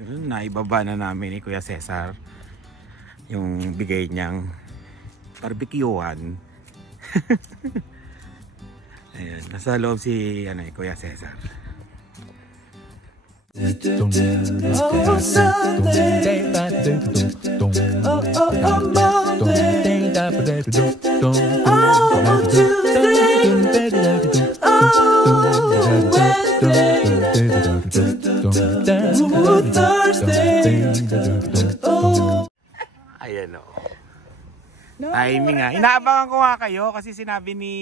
Yun, naibaba na namin ni Kuya Cesar yung bigay niyang barbecuean. Ayan, nasa loob si Kuya Cesar. Ayan o. Timing nga. Inaabangan ko nga kayo kasi sinabi ni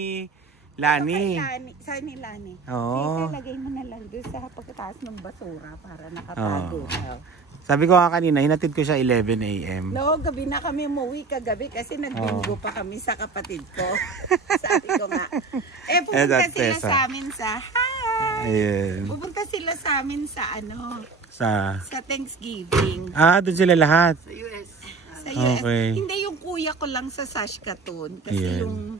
Lani. Sabi ni Lani. Oo. Lagay mo na lang doon sa pagkataas ng basura para nakatago. Sabi ko nga kanina, hinatid ko siya 11 AM. No, gabi na kami umuwi kagabi kasi nagbinggo pa kami sa kapatid ko. Sabi ko nga. Pupunta sila sa amin sa Ayan. Pupunta sila sa amin sa Sa Thanksgiving. doon sila lahat. Sa US. Sa US. Okay. Hindi yung kuya ko lang sa Saskatoon kasi yung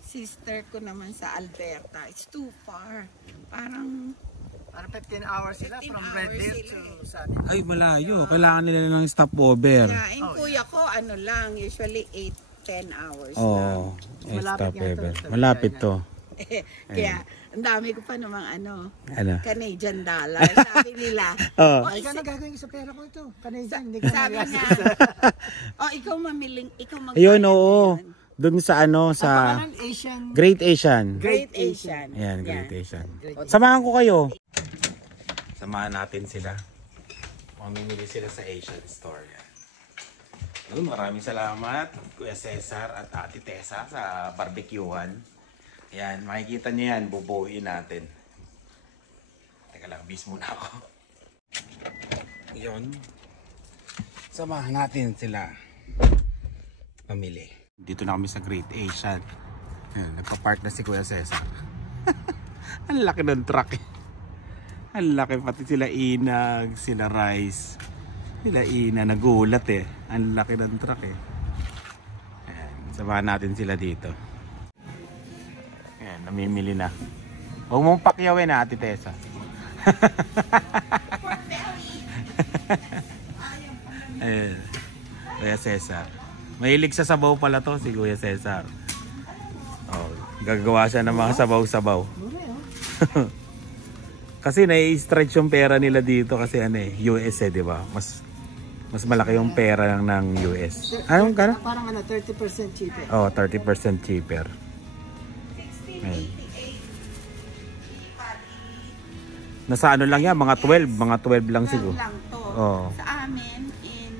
sister ko naman sa Alberta. It's too far. Parang 15 hours sila from Red Deer to Sunny. Ay, malayo. Kailangan nila ng stopover. yeah, yung kuya ko lang, usually 8-10 hours lang. Oo. Stopover. Malapit to. Kaya, ang dami ko pa namang Canadian dollar. Sabi nila. Ay, gano'n gagawin sa pera ko ito? Canadian, hindi ka Sabi niya, ikaw mamiling, ikaw magbayad. Ayun, oo. Doon sa sa Asian. Great Asian. Great Asian. Ayan, Great Asian. Samahan ko kayo. Samahan natin sila. Mamimili sila sa Asian store. Yan. Maraming salamat, Kuya Cesar at Ate Tessa sa barbecuean. Ayan, makikita niyo yan, bubuuin natin. Teka lang, bis muna ako. Yun. Samahan natin sila mamili. Dito na kami sa Great Asian. Ayan, nagpa-park na si Kuya Cesar. Ang laki ng truck eh. Ang laki, pati sila Inag, sila Rice. Sila Ina, nagulat eh. Ang laki ng truck eh. Ayan, samahan natin sila dito. Ayan, namimili na. Huwag mong pakyawin na, Ate Tessa. Ayan, Kuya Cesar. Mahilig sa sabaw pala to si Kuya Cesar. Gagawa siya ng mga sabaw-sabaw. Kasi nai-stretch yung pera nila dito kasi US di ba? Mas malaki yung pera ng US. Anong kana? Parang 30% cheaper. 30% cheaper. Ayan. Nasa lang yan, mga 12 lang siguro. Lang to. Sa amin in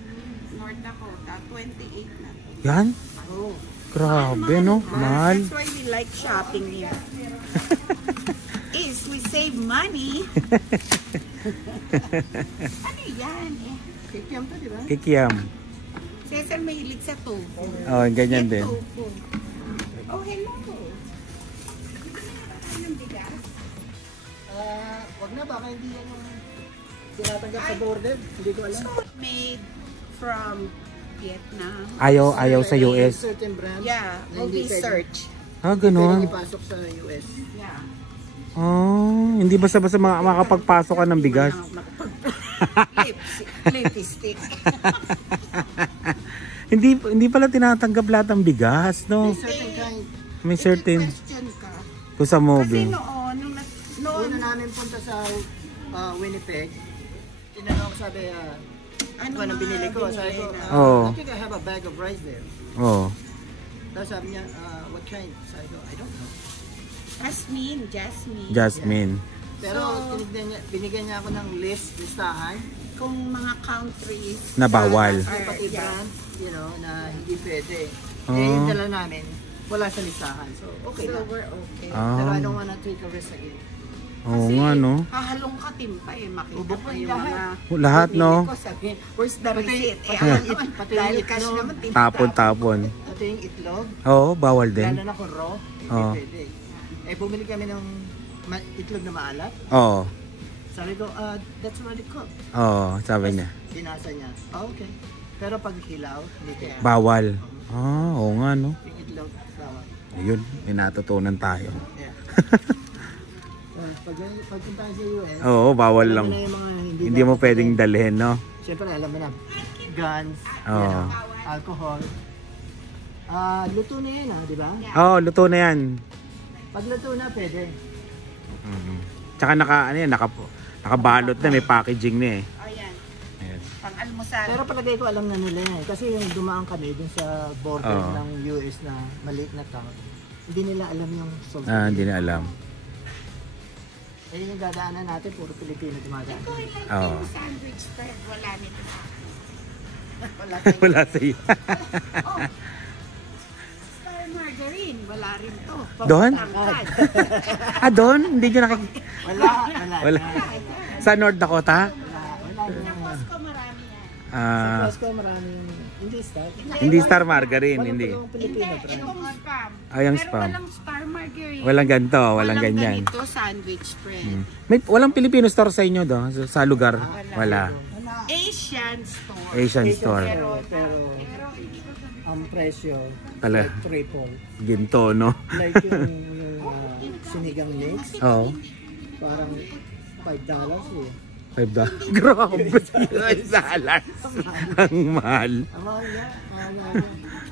North Dakota, 28 na to. Yan? Grabe no, mahal. That's why we like shopping here. We save money. Ano yan eh? Kikiam to, di ba? Kikiam. Cesar mahilig sa tofu. Ganyan din. Tofu. Hello. Anong bigas? Wag na, baka hindi yan yung tinatanggap sa border. Hindi ko alam. Made from Vietnam. Ayaw sa US. Certain brand. Yeah, will be search. Ganun. Pwede ipasok sa US. Yeah. Hindi basta-basta makakapagpasok ka ng bigas. Lipstick. Hindi pala tinatanggap lahat ng bigas, no? May certain kind. May certain. Question ka. Kung sa Kasi movie. noon Una namin punta sa Winnipeg. Tinanong ko, sabi, ano ba nang binili ko? Sabi ko, I think I have a bag of rice there. Tapos sabi niya, what kind? Sabi ko, I don't know. Jasmine. Pero binigyan niya ako ng listahan. Kung mga countries na bawal. Pati brand, na hindi pwede. Yung dala namin, wala sa listahan. So, okay lang. we're okay. Pero I don't wanna take a risk again. Oo nga, no? Hahalong ka timpa makita Ubok pa pa yung lahat. mga Lahat, no? ko, sabi, where's the receipt? Pati Dahil yung cash itlog. naman, timpa. Tapon. Ito yung itlog. Bawal din. Lalo na kung raw, hindi pwede. Bumili kami ng itlog na maalat. Sabi ko, that's already cooked. Sabi niya. Binasa niya. Okay. Pero pag hilaw, hindi pwede. Bawal. Oo nga, no? Yung itlog, bawal. Ayun, may natutunan tayo. Yeah. So, Pagpunta sa US, Oo, bawal alam lang. mo na yung mga Hindi mo pwedeng dalhin, no? Siyempre, alam mo na, guns, Oo. alcohol. Luto na yan, di ba? Oo, luto na yan. Pag luto na, pwede. Tsaka nakabalot na, may packaging na eh. O yan, Ayan. pang-almusal. Pero palagay ko alam na nila yan. Kasi yung dumaan kami dun sa border Oo. ng US na maliit na town, hindi nila alam yung salt. Hindi na alam. Eh yung dadaanan natin, puro Pilipino dumadaan. Ito ilang Oo. sandwich spread, wala nito sa akin. Wala Wala sa'yo. Oh, Star Margarine, wala rin to. Doon? Pampatangkad. Doon? Hindi nyo nakikita. Wala. Sa North Dakota? Wala. Sa Costco marami yan. Sa Costco maraming hindi Star. Hindi Star Margarine, Walang hindi. tulong Pilipino, Hindi, bro. itong spam. Yung Pero spam. walang Star Margarine. Walang ganito, walang ganyan. ganito sandwich spread. Walang Filipino store sa inyo do? Sa lugar? Wala. Asian store. Asian store. Pero Pero hindi ko sabi. ang presyo, Tala. like triple. Ginto, no? Like yung sinigang mix, Oo. parang $5 eh. $5. Grabe. $5. Ang mahal. Ang mahal niya,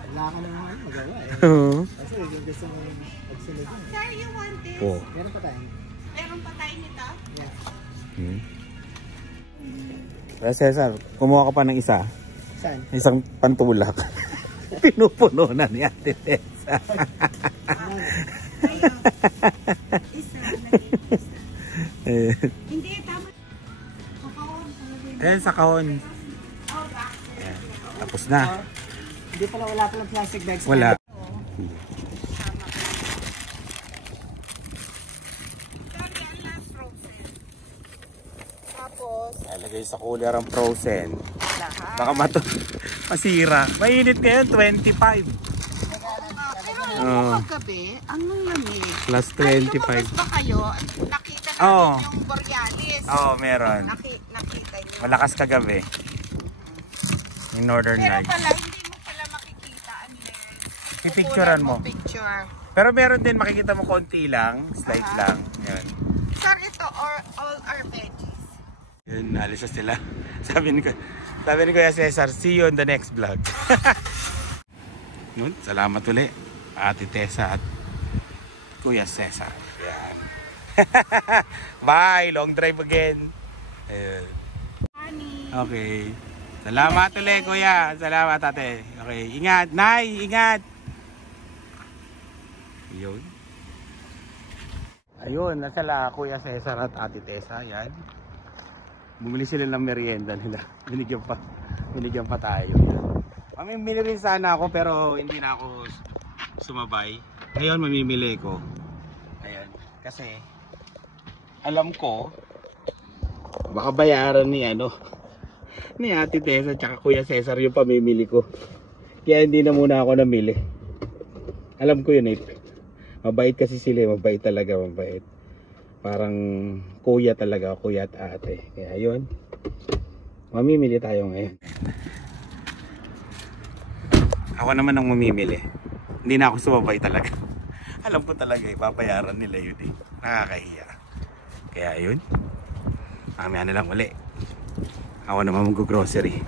wala ka naman magawa eh. Oo. Kasi yung gusto mo magsinigang. Sir, you want this? Po. Meron pa tayo. Meron pa tayo nito? Yeah. Cesar, kumuha ka pa ng isa. Saan? Isang pantulak. Pinupuno na ni Ate Tessa. Isa, naging isa. Hindi, tama. Ayan sa kahon. Oh, back. Ayan. Tapos na. Hindi pala, wala palang plastic bags. Wala. Tapos, Lalagay sa cooler ang frozen. lahat. Baka masira. Mainit ngayon, 25. Pero Oo. paggabi, ang lamig. Plus Ay, 25. lumabas ba kayo? Nakita natin Oo. yung Borealis. Oo, meron. Nakita niyo. Malakas kagabi. Yung Northern Pero Lights. pala, hindi mo pala makikita unless Pipicturean mo. Picture. Pero meron din, makikita mo konti lang. Slight lang. Yan. Sir, ito all our veggies. Yun, alis na sila. Sabi ni Kuya Cesar, see you on the next vlog. Nun, salamat uli. Ate Tessa at Kuya Cesar. Yan. Bye! Long drive again. Ayun. Honey. Okay. Salamat ulit, Kuya. Salamat, ate. Okay. Ingat. Nay, ingat. Yun. Ayun, nasa la Kuya Cesar at Ate Tessa. Yan. Bumili sila ng merienda nila. Binigyan pa tayo. Mamimili rin sana ako pero hindi na ako sumabay. Ngayon mamimili ko. Ayan. Kasi alam ko baka bayaran ni ni Ate Tessa at Kuya Cesar yung pamimili ko. Kaya hindi na muna ako namili. Alam ko yun eh. Mabait kasi sila, mabait talaga, mabait. Parang kuya talaga, kuya at ate. Kaya yun, mamimili tayo ngayon. Ako naman ang mamimili. Hindi na ako sumabay talaga. Alam ko talaga eh, papayaran nila yun eh. Nakakahiya. Kaya yun, mamaya na lang uli. Ako naman mag-grocery.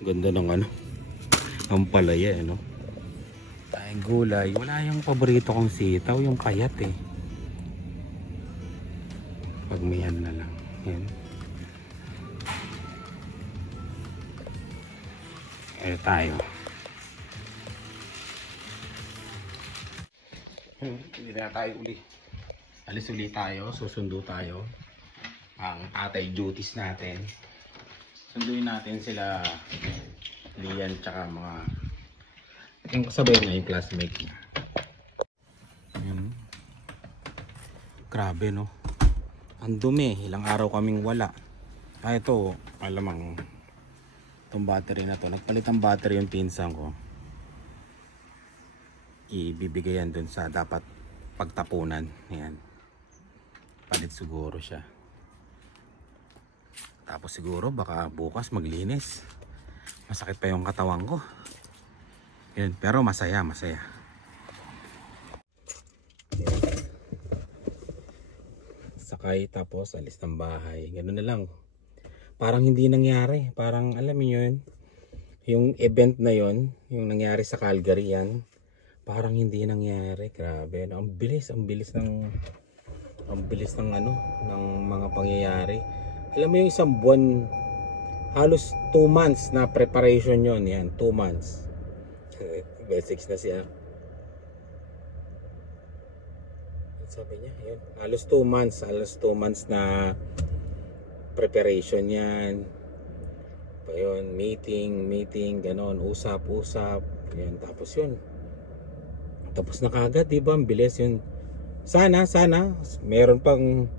Ganda ng ang palaya tayong gulay. Wala yung paborito kong sitaw, yung payat eh. Pag may na lang. Yan. Tayo. Hindi na tayo uli. Alis uli tayo, susundo tayo. Ang tatay duties natin. Sunduin natin sila Lian tsaka mga yung kasabay na yung classmate niya. Grabe no. Ang dumi, ilang araw kaming wala. Ito, alamang itong battery na to. Nagpalit ang battery yung pinsan ko. Ibibigayan dun sa dapat pagtapunan. Ayan. Palit siguro siya. Tapos siguro baka bukas maglinis. Masakit pa yung katawan ko. Yun, pero masaya. Sakay tapos alis ng bahay. Ganun na lang. Parang hindi nangyari. Parang alam niyo yun. Yung event na yon, yung nangyari sa Calgary yan, parang hindi nangyari. Grabe. Ang bilis ng ano, ng mga pangyayari. Alam mo yung isang buwan, halos 2 months na preparation yon, yan, 2 months. Basics na siya. Sabi niya, yun, halos 2 months na preparation yan. Pa yun, meeting, ganon, usap, yan, tapos yun. Tapos na kagad, di ba? Ang bilis yun. Sana, meron pang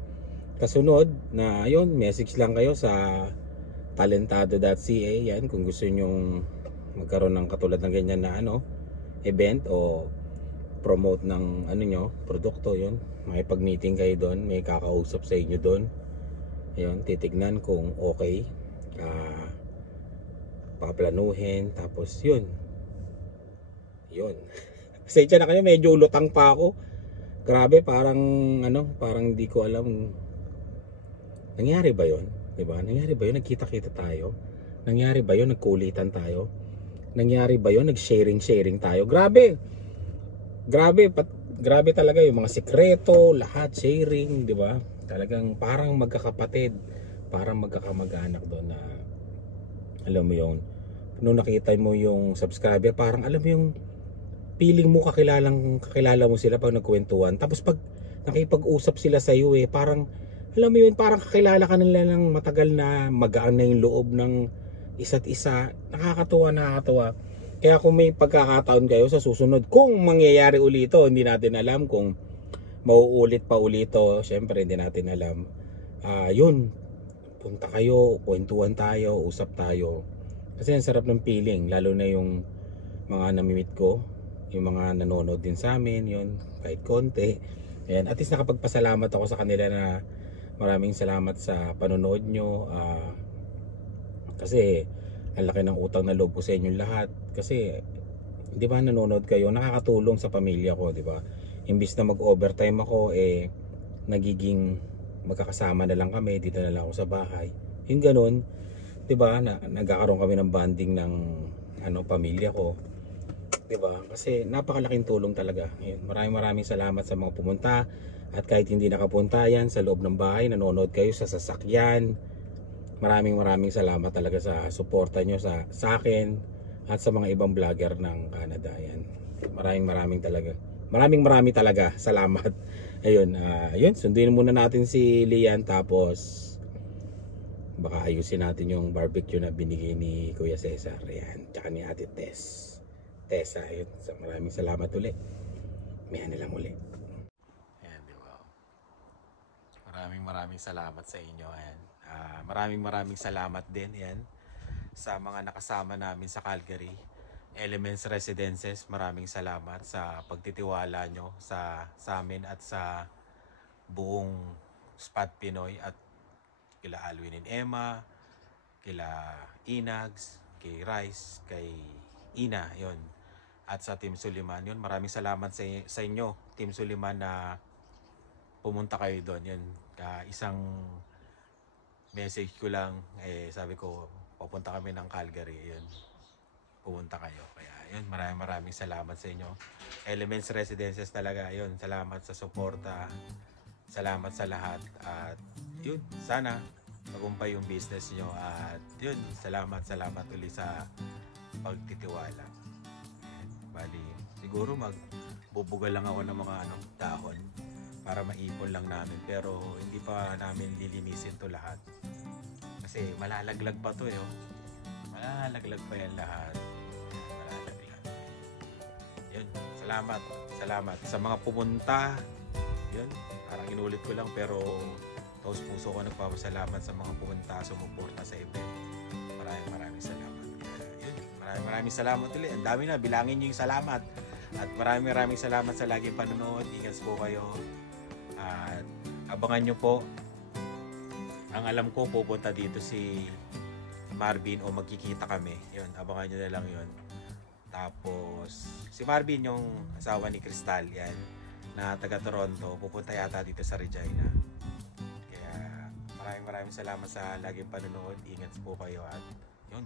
kasunod na yun, message lang kayo sa talentado.ca, yan, kung gusto nyong magkaroon ng katulad ng ganyan na ano, event o promote ng ano nyo, produkto, yun. Makipag-meeting kayo doon, may kakausap sa inyo doon. Ayun, titignan kung okay. Paplanuhin, tapos yun. Pasensya na kayo, medyo lutang pa ako. Grabe, parang hindi ko alam. Nangyari ba yun? Diba? Nangyari ba yun? Nagkita-kita tayo? Nangyari ba yun? Nagkulitan tayo? Nangyari ba yun? Nag-sharing tayo? Grabe talaga yung mga sikreto, lahat sharing, di ba? Talagang parang magkakapatid, parang magkakamag-anak doon na, alam mo yun, nung nakita mo yung subscriber, parang alam mo yung feeling mo kakilala mo sila pag nagkwentuhan. Tapos pag nakipag-usap sila sa iyo, parang alam mo yun, parang kakilala ka nila ng matagal na, magaan na yung loob ng isa't isa. Nakakatuwa. Kaya kung may pagkakataon kayo sa susunod, kung mangyayari ulito, hindi natin alam kung mauulit pa ulito, syempre hindi natin alam. Yun, punta kayo, kwentuhan tayo, usap tayo. Kasi ang sarap ng feeling, lalo na yung mga namimit ko, yung mga nanonood din sa amin, yun, kahit konti. Ayan, at least nakapagpasalamat ako sa kanila na maraming salamat sa panonood nyo. Kasi ang laki ng utang na loob ko sa inyong lahat. Kasi, di ba, nanonood kayo, nakakatulong sa pamilya ko, di ba? Imbis na mag-overtime ako, nagiging magkakasama na lang kami, dito na lang ako sa bahay. Yung ganun, di ba, nagkakaroon kami ng bonding ng pamilya ko. Di ba? Kasi napakalaking tulong talaga. Ayun, maraming salamat sa mga pumunta. At kahit hindi nakapunta yan sa loob ng bahay, nanonood kayo sa sasakyan. Maraming salamat talaga sa suporta nyo sa akin at sa mga ibang vlogger ng Canada. Yan. Maraming talaga. Salamat. Ayun, yun, sundin muna natin si Lian, tapos baka ayusin natin yung barbecue na binigay ni Kuya Cesar. Yan, tsaka ni Ate Tessa. Ayun, so, maraming salamat ulit. May lang ulit. Ayan, di ba? Maraming salamat sa inyo. Ayan. Maraming salamat din yan sa mga nakasama namin sa Calgary Elements Residences. Maraming salamat sa pagtitiwala nyo sa amin at sa buong Spot Pinoy, at kila Alwin and Emma, kila Inags, kay Rice, kay Ina, yon, at sa Team Suliman. Yun, maraming salamat sa inyo, Team Suliman, na pumunta kayo doon. Yun, isang message ko lang, sabi ko, papunta kami ng Calgary, yun, pumunta kayo. Kaya yun, maraming salamat sa inyo. Elements Residences talaga, yun, salamat sa suporta, salamat sa lahat, at yun, sana magumpay yung business nyo, at yun, salamat ulit sa pagtitiwala. Bali, siguro magbubugal lang ako ng mga dahon para maipon lang namin, pero hindi pa namin lilinisin to lahat kasi malalaglag pa to, malalaglag pa yan lahat, malalaglag. Yun, salamat sa mga pumunta. Yun, parang inulit ko lang, pero taos puso ko nagpapasalamat sa mga pumunta, sumuporta sa event. Maraming salamat. Yun, maraming salamat ulit. Ang dami na, bilangin nyo yung salamat. At maraming salamat sa laging panonood. Ingat po kayo. At abangan nyo po Ang alam ko, pupunta dito si Marvin o magkikita kami. Yun, abangan nyo na lang yun. Tapos, si Marvin yung asawa ni Crystal, yan, na taga Toronto, pupunta yata dito sa Regina. Kaya maraming salamat sa laging panonood. Ingat po kayo at yun.